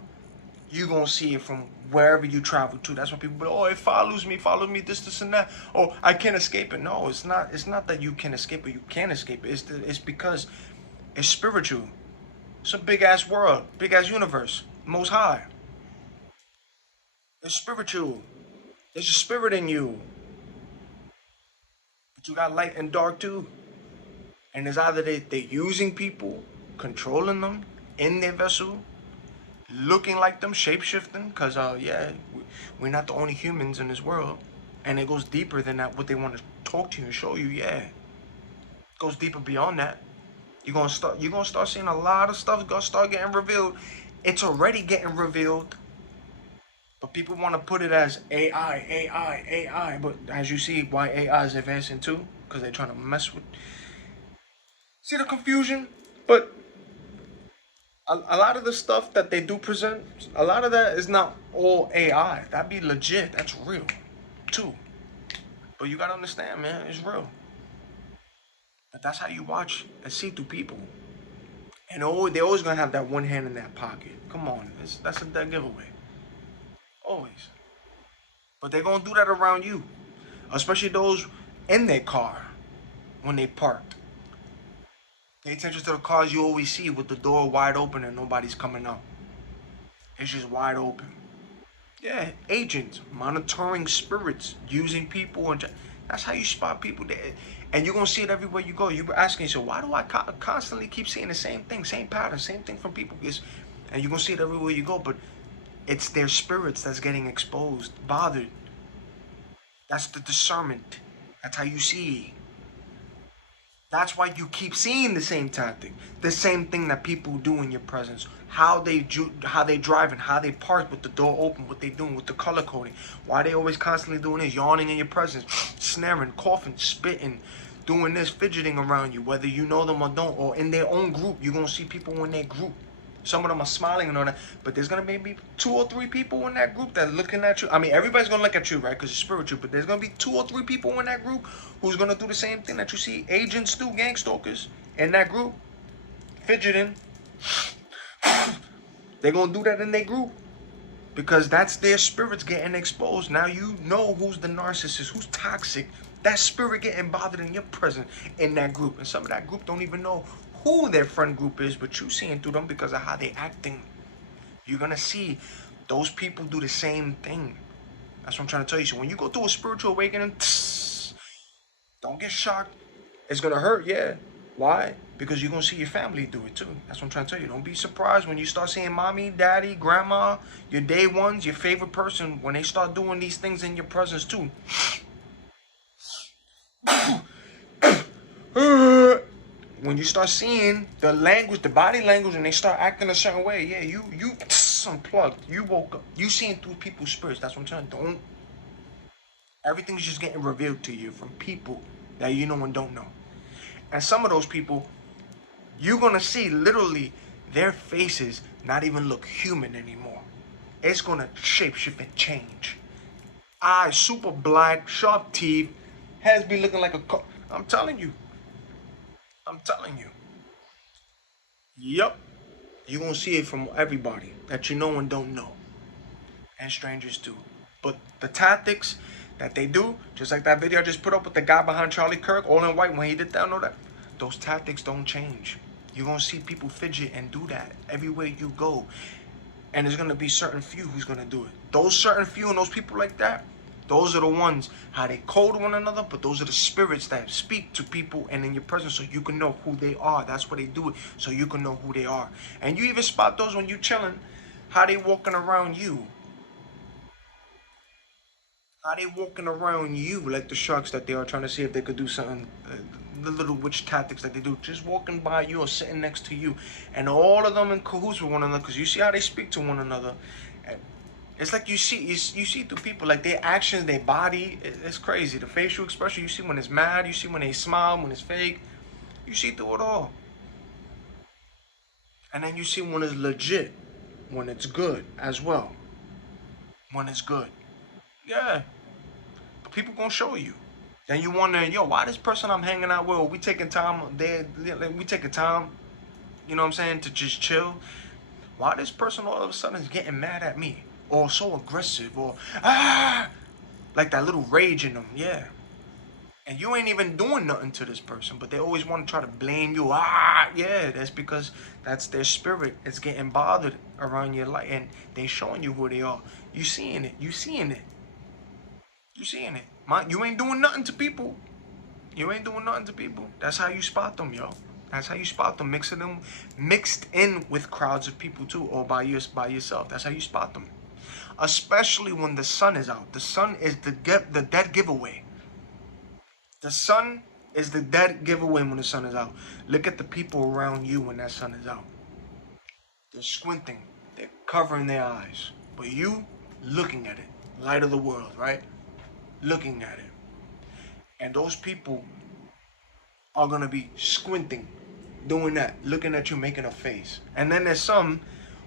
you're going to see it from wherever you travel to. That's why people be like, oh, it follows me, this, and that. Oh, I can't escape it. No, it's not that you can escape it, you can't escape it. It's because it's spiritual. It's a big-ass world, big-ass universe, most high. It's spiritual. There's a spirit in you. But you got light and dark too. And it's either they're using people, controlling them in their vessel, looking like them, shape-shifting, because yeah, we're not the only humans in this world. And it goes deeper than that, what they want to talk to you and show you. Yeah, it goes deeper beyond that. You're gonna start seeing a lot of stuff gonna start getting revealed. It's already getting revealed, but people want to put it as AI. But as you see, why AI is advancing too, because they're trying to mess with. See the confusion? But a lot of the stuff that they do present, a lot of that is not all AI. That'd be legit. That's real, too. But you gotta understand, man, it's real. But that's how you watch and see through people. And they're always gonna have that one hand in that pocket. Come on, that's a dead giveaway. Always. But they're gonna do that around you, especially those in their car when they parked. Pay attention to the cars you always see with the door wide open and nobody's coming out. It's just wide open. Yeah, agents, monitoring spirits, using people, and That's how you spot people that, and you're gonna see it everywhere you go. You're asking yourself, why do I constantly keep seeing the same thing, same pattern, same thing from people? And you're gonna see it everywhere you go, but it's their spirits that's getting exposed, bothered. That's the discernment. That's how you see. That's why you keep seeing the same tactic, the same thing that people do in your presence. How they driving, how they park with the door open, what they doing with the color coding. Why they always constantly doing this, yawning in your presence, snaring, coughing, spitting, doing this, fidgeting around you, whether you know them or don't, or in their own group. You're gonna see people in their group. Some of them are smiling and all that, but there's gonna maybe 2 or 3 people in that group that are looking at you. I mean, everybody's gonna look at you, right? Because it's spiritual. But there's gonna be 2 or 3 people in that group who's gonna do the same thing that you see agents do, gang stalkers in that group, fidgeting. They're gonna do that in their group because that's their spirits getting exposed. Now you know who's the narcissist, who's toxic. That spirit getting bothered in your presence in that group, and some of that group don't even know who their friend group is, but you seeing through them because of how they acting. You're gonna see those people do the same thing. That's what I'm trying to tell you. So when you go through a spiritual awakening, don't get shocked. It's gonna hurt, yeah. Why? Because you're gonna see your family do it too. That's what I'm trying to tell you. Don't be surprised when you start seeing mommy, daddy, grandma, your day ones, your favorite person, when they start doing these things in your presence too. When you start seeing the language, the body language, and they start acting a certain way, yeah, you unplugged. You woke up. You seeing through people's spirits. That's what I'm saying. Don't. Everything's just getting revealed to you from people that you know and don't know. And some of those people, you're gonna see literally their faces not even look human anymore. It's gonna shapeshift and change. Eyes super black, sharp teeth, heads be looking like a. I'm telling you. I'm telling you. Yep. You're going to see it from everybody that you know and don't know. And strangers too. But the tactics that they do, just like that video I just put up with the guy behind Charlie Kirk, all in white when he did that and all that, those tactics don't change. You're going to see people fidget and do that everywhere you go. And there's going to be certain few who's going to do it. Those certain few and those people like that, those are the ones, how they code one another, but those are the spirits that speak to people and in your presence so you can know who they are. That's why they do it, so you can know who they are. And you even spot those when you chilling, how they walking around you. How they walking around you like the sharks that they are, trying to see if they could do something, the little witch tactics that they do, just walking by you or sitting next to you. And all of them in cahoots with one another, because you see how they speak to one another. It's like you see through people, like their actions, their body. It's crazy. The facial expression, you see when it's mad, you see when they smile, when it's fake. You see through it all. And then you see when it's legit, when it's good as well. When it's good. Yeah. But people gonna show you. Then you wonder, yo, why this person I'm hanging out with, we taking time, we taking time, you know what I'm saying, to just chill. Why this person all of a sudden is getting mad at me? Or so aggressive, or like that little rage in them, yeah. And you ain't even doing nothing to this person, but they always want to try to blame you. Yeah, that's because that's their spirit. It's getting bothered around your life, and they showing you who they are. You seeing it. You seeing it. You seeing it. You ain't doing nothing to people. You ain't doing nothing to people. That's how you spot them, yo. That's how you spot them, mixed in with crowds of people too, or by yourself. That's how you spot them. Especially when the sun is out. The sun is the dead giveaway. The sun is the dead giveaway when the sun is out. Look at the people around you when that sun is out. They're squinting. They're covering their eyes. But you looking at it. Light of the world, right? Looking at it. And those people are going to be squinting, doing that, looking at you, making a face. And then there's some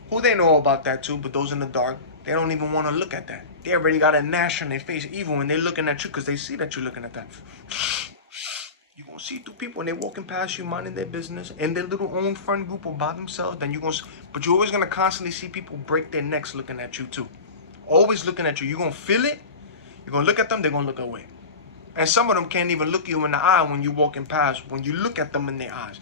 who they know about that too, but those in the dark, they don't even want to look at that. They already got a gnash on their face, even when they're looking at you, because they see that you're looking at that. You're going to see through people, and they're walking past you, minding their business, in their little own friend group or by themselves. Then but you're always going to constantly see people break their necks looking at you too. Always looking at you. You're going to feel it. You're going to look at them, they're going to look away. And some of them can't even look you in the eye when you're walking past, when you look at them in their eyes.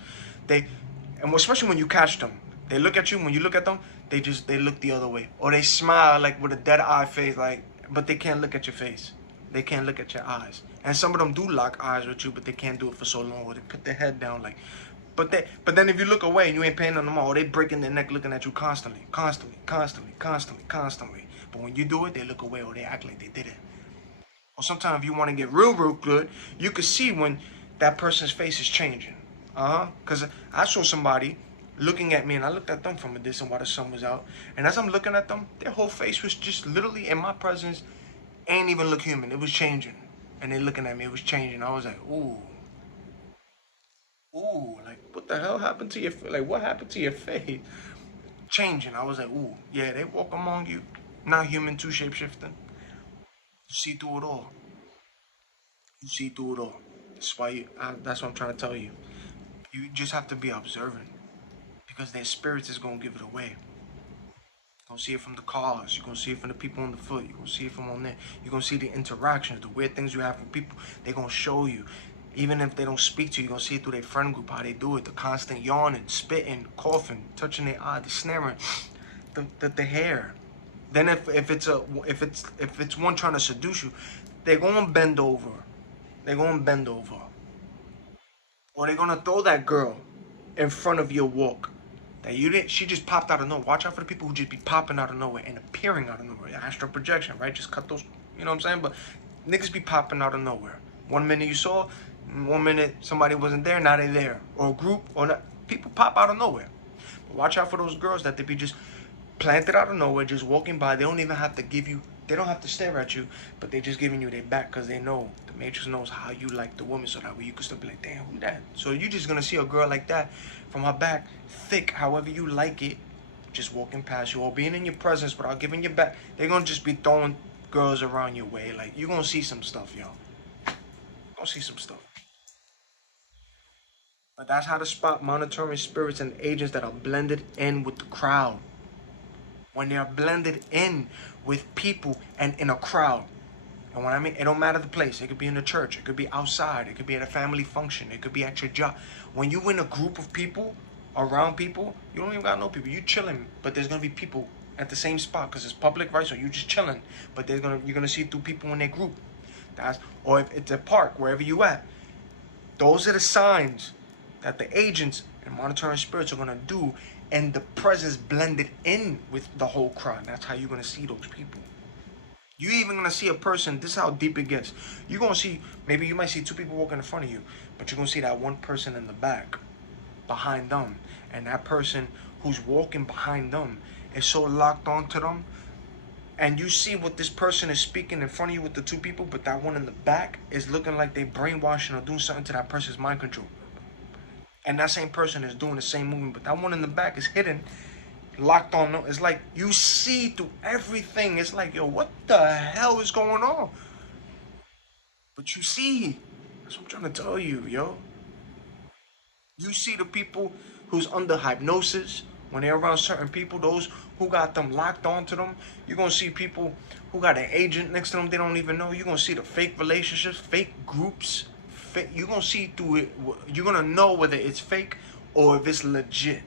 And especially when you catch them. They look at you, when you look at them, they look the other way. Or they smile like with a dead eye face, like, but they can't look at your face. They can't look at your eyes. And some of them do lock eyes with you, but they can't do it for so long, or they put their head down like. But then if you look away and you ain't paying them no more, they breaking their neck looking at you constantly, constantly, constantly, constantly, constantly. But when you do it, they look away or they act like they did it. Or sometimes if you want to get real, real good, you can see when that person's face is changing. Because I saw somebody looking at me and I looked at them from a distance while the sun was out. And as I'm looking at them, their whole face was just literally in my presence, ain't even look human. It was changing. And they looking at me, it was changing. I was like, ooh. Ooh, like what the hell happened to your like what happened to your face? Changing. I was like, ooh, yeah, they walk among you. Not human, too shape-shifting. You see through it all. You see through it all. That's what I'm trying to tell you. You just have to be observant because their spirits is gonna give it away. You're gonna see it from the cars. You're gonna see it from the people on the foot. You're gonna see it from on there. You're gonna see the interactions, the weird things you have with people. They're gonna show you. Even if they don't speak to you, you're gonna see it through their friend group, how they do it. The constant yawning, spitting, coughing, touching their eye, the snaring, the hair. Then if it's one trying to seduce you, they're gonna bend over. They're gonna bend over. Or they're gonna throw that girl in front of your walk. That you didn't, she just popped out of nowhere. Watch out for the people who just be popping out of nowhere and appearing out of nowhere. Astral projection, right? Just cut those, you know what I'm saying? But niggas be popping out of nowhere. 1 minute you saw, 1 minute somebody wasn't there, now they there. Or a group, or not. People pop out of nowhere. But watch out for those girls that they be just planted out of nowhere, just walking by. They don't even have to give you, they don't have to stare at you, but they just giving you their back because they know, the matrix knows how you like the woman, so that way you can still be like, damn, who that? So you're just gonna see a girl like that from her back, thick, however you like it, just walking past you or being in your presence without giving your back. They're gonna just be throwing girls around your way. Like, you're gonna see some stuff, yo. You're gonna see some stuff. But that's how to spot monitoring spirits and agents that are blended in with the crowd. When they are blended in with people and in a crowd. And when I mean, it don't matter the place. It could be in the church. It could be outside. It could be at a family function. It could be at your job. When you in a group of people, around people, you don't even got no people. You chilling, but there's gonna be people at the same spot because it's public, right? So you just chilling, but you're gonna see through people in their group. Or if it's a park, wherever you at. Those are the signs that the agents and monitoring spirits are gonna do, and the presence blended in with the whole crowd. That's how you're gonna see those people. You even gonna see a person, this is how deep it gets. You're gonna see, maybe you might see 2 people walking in front of you, but you're gonna see that one person in the back, behind them. And that person who's walking behind them is so locked onto them. And you see what this person is speaking in front of you with the 2 people, but that one in the back is looking like they brainwashing or doing something to that person's mind control. And that same person is doing the same movement, but that one in the back is hidden, locked on. It's like you see through everything. It's like, yo, what the hell is going on? But you see. That's what I'm trying to tell you, yo. You see the people who's under hypnosis, when they're around certain people, those who got them locked onto them. You're going to see people who got an agent next to them they don't even know. You're going to see the fake relationships, fake groups. You're going to see through it. You're going to know whether it's fake or if it's legit.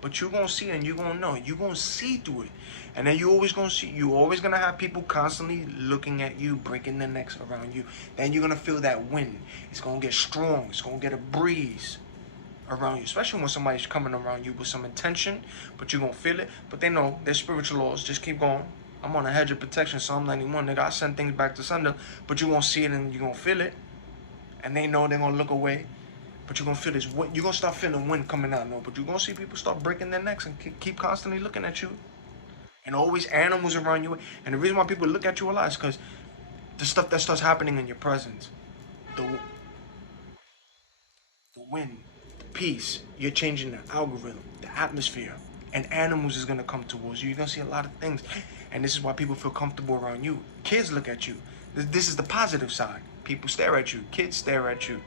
But you're going to see and you're going to know. You're going to see through it. And then you're always going to see. You're always going to have people constantly looking at you, breaking their necks around you. Then you're going to feel that wind. It's going to get strong. It's going to get a breeze around you. Especially when somebody's coming around you with some intention. But you're going to feel it. But they know their spiritual laws. Just keep going. I'm on a hedge of protection. Psalm 91. Nigga, I send things back to sender. But you're going to see it and you're going to feel it. And they know they're going to look away. But you're going to feel this wind. You're going to start feeling wind coming out. No, but you're going to see people start breaking their necks and keep constantly looking at you. And always animals around you. And the reason why people look at you a lot is because the stuff that starts happening in your presence. The wind, the peace. You're changing the algorithm, the atmosphere. And animals is going to come towards you. You're going to see a lot of things. And this is why people feel comfortable around you. Kids look at you. This is the positive side. People stare at you. Kids stare at you.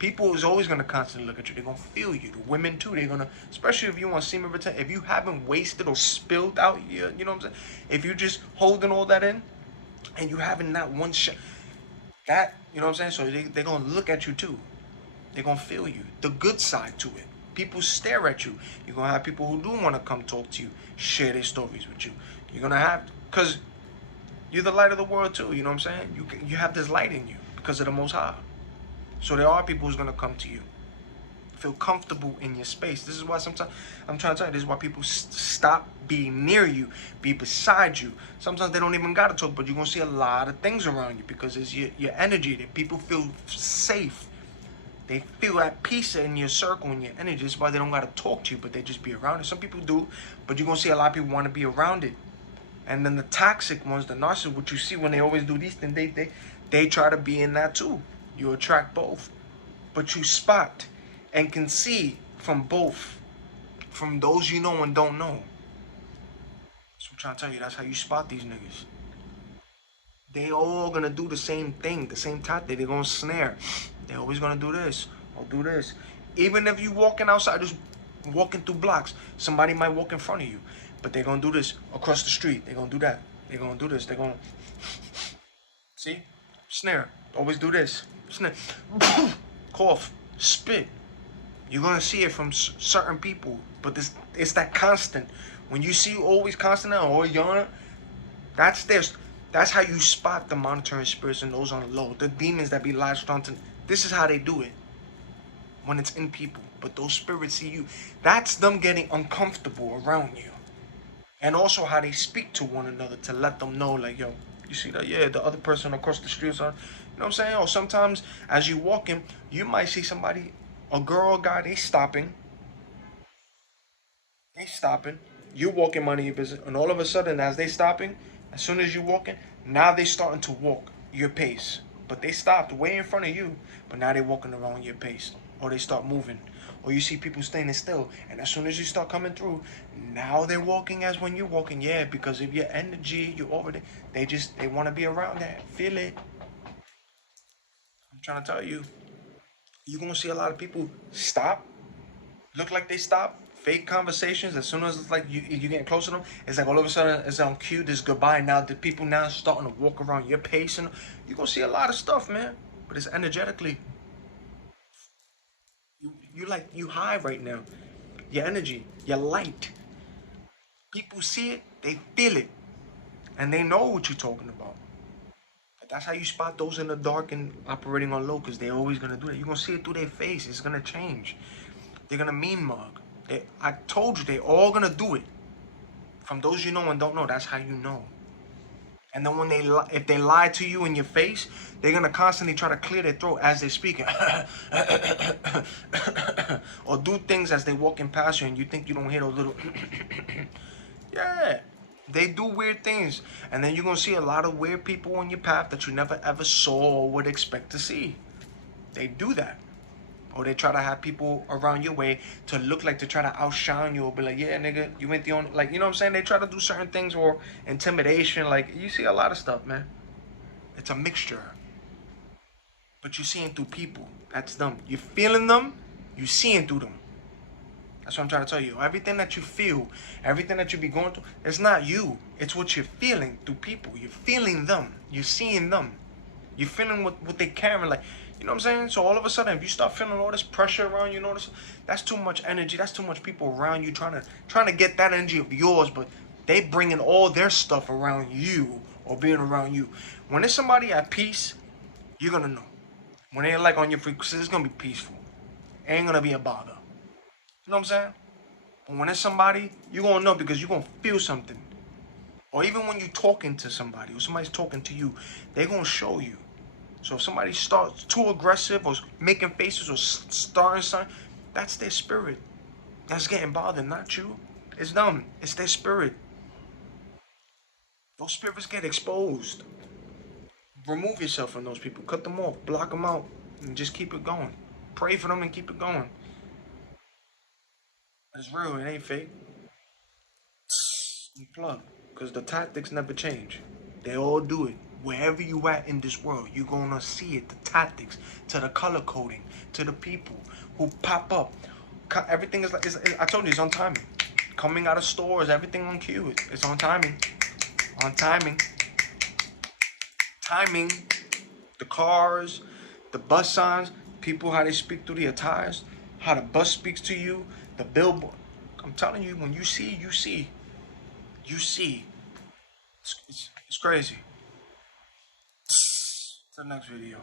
People is always going to constantly look at you. They're going to feel you. The women too. They're going to, especially if you want semen retention, if you haven't wasted or spilled out, you know what I'm saying? If you're just holding all that in and you having that one shot, that, you know what I'm saying? So they're going to look at you too. They're going to feel you. The good side to it. People stare at you. You're going to have people who do want to come talk to you, share their stories with you. You're going to have, because you're the light of the world too, you know what I'm saying? You have this light in you. because of the Most High. So there are people who's going to come to you. Feel comfortable in your space. This is why sometimes I'm trying to tell you, this is why people stop being near you, be beside you. Sometimes they don't even got to talk, but you're going to see a lot of things around you because it's your energy that people feel safe. They feel at peace in your circle and your energy. That's why they don't got to talk to you, but they just be around it. Some people do, but you're going to see a lot of people want to be around it. And then the toxic ones, the narcissists, what you see when they always do these things, they try to be in that too. You attract both. But you spot and can see from both. From those you know and don't know. So I'm trying to tell you, that's how you spot these niggas. They all gonna do the same thing, the same tactic. They're gonna snare. They always gonna do this or do this. Even if you walking outside, just walking through blocks, somebody might walk in front of you. But they're gonna do this across the street. They're gonna do that. They're gonna do this. They're gonna see? Snare. Always do this. Snare. Cough. Spit. You're gonna see it from certain people. But it's that constant. When you see always constant or yawn, that's how you spot the monitoring spirits and those on the low. The demons that be latched onto. This is how they do it. When it's in people. But those spirits see you. That's them getting uncomfortable around you. And also how they speak to one another to let them know, like, yo, you see that? Yeah, the other person across the street, you know what I'm saying? Or sometimes as you walking, you might see somebody, a girl or guy, they stopping. You walking, minding your business, and all of a sudden, as they stopping, as soon as you walking, now they starting to walk your pace. But they stopped way in front of you, but now they walking around your pace, or they start moving. Or you see people standing still, and as soon as you start coming through, now they're walking as when you're walking. Yeah, because of your energy, you're over there. They want to be around that. Feel it. I'm trying to tell you. You're going to see a lot of people stop, look like they stop, fake conversations. As soon as it's like you getting close to them, it's like all of a sudden it's on cue, this goodbye. Now the people now starting to walk around your pace, and you're going to see a lot of stuff, man. But it's energetically. You high right now. Your energy, your light. People see it, they feel it, and they know what you're talking about. But that's how you spot those in the dark and operating on low, because they're always gonna do that. You're gonna see it through their face. It's gonna change. They're gonna mean mug. I told you, they all gonna do it. From those you know and don't know, that's how you know. And then when if they lie to you in your face, they're gonna constantly try to clear their throat as they're speaking, or do things as they walking past you, and you think you don't hear those little. Yeah, they do weird things, and then you're gonna see a lot of weird people on your path that you never ever saw or would expect to see. They do that. Or they try to have people around your way to look like to try to outshine you, or be like, yeah, nigga, you ain't the only, like, you know what I'm saying? They try to do certain things, or intimidation. Like, you see a lot of stuff, man. It's a mixture. But you're seeing through people. That's them. You're feeling them, you're seeing through them. That's what I'm trying to tell you. Everything that you feel, everything that you be going through, it's not you. It's what you're feeling through people. You're feeling them. You're seeing them. You're feeling what they carrying, like, you know what I'm saying? So all of a sudden, if you start feeling all this pressure around you, that's too much energy. That's too much people around you trying to get that energy of yours, but they bringing all their stuff around you or being around you. When there's somebody at peace, you're gonna know. When they're like on your frequency, it's gonna be peaceful. It ain't gonna be a bother. You know what I'm saying? But when there's somebody, you're gonna know because you're gonna feel something. Or even when you're talking to somebody, or somebody's talking to you, they're gonna show you. So if somebody starts too aggressive or making faces or starting something, that's their spirit. That's getting bothered, not you. It's them. It's their spirit. Those spirits get exposed. Remove yourself from those people. Cut them off. Block them out. And just keep it going. Pray for them and keep it going. It's real. It ain't fake. Unplug. Because the tactics never change. They all do it. Wherever you at in this world, you're gonna see it. The tactics, to the color coding, to the people who pop up. Everything is like, I told you, it's on timing. Coming out of stores, everything on cue. It's on timing. On timing. Timing. The cars, the bus signs, people, how they speak through the attires, how the bus speaks to you, the billboard. I'm telling you, when you see, you see. You see. It's crazy. To the next video.